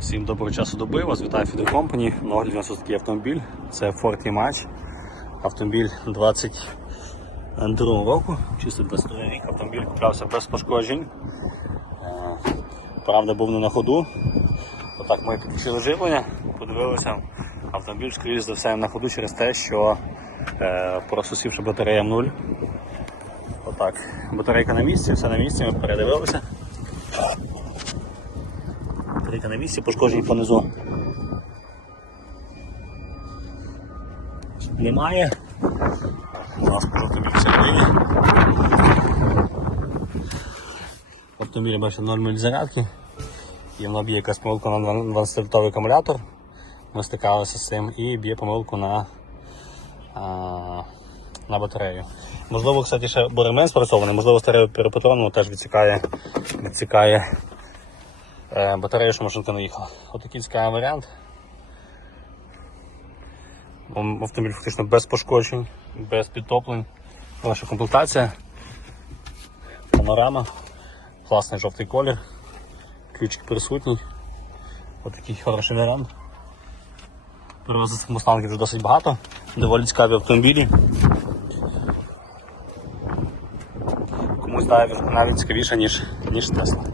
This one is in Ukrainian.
Всім доброго часу доби, вас вітає Фідер Компані. На у нас такий автомобіль. Це Ford E-Match. Автомобіль 22 року, чисто 22 рік. Автомобіль куплявся без пошкоджень. Е, Правда, був не на ходу. Отак ми підключили живлення, подивилися. Автомобіль, скоріш за все, на ходу через те, що е, просусівши батарея в нуль. Отак. Батарейка на місці, все на місці, ми передивилися. Батарейка на місці, пошкоджень понизу. Немає. Автомобіль бачите 0 міль зарядки. І воно б'є якась помилка на 12-вольтовий акумулятор. Ми стикалися з цим і б'є помилку на, а, на батарею. Можливо, кстати, ще боремен спрацьований, можливо, старий перепатрону теж відсікає, відсікає батарею, що машинка не їхала. Отакий цікавий варіант. Ом- Автомобіль фактично без пошкоджень, без підтоплень. Ваша комплектація. Панорама, класний жовтий колір, ключик присутній. Отакий хороший варіант. Привезли цих мустангів вже досить багато. Доволі цікаві автомобілі. Комусь навіть цікавіше, ніж, ніж Tesla.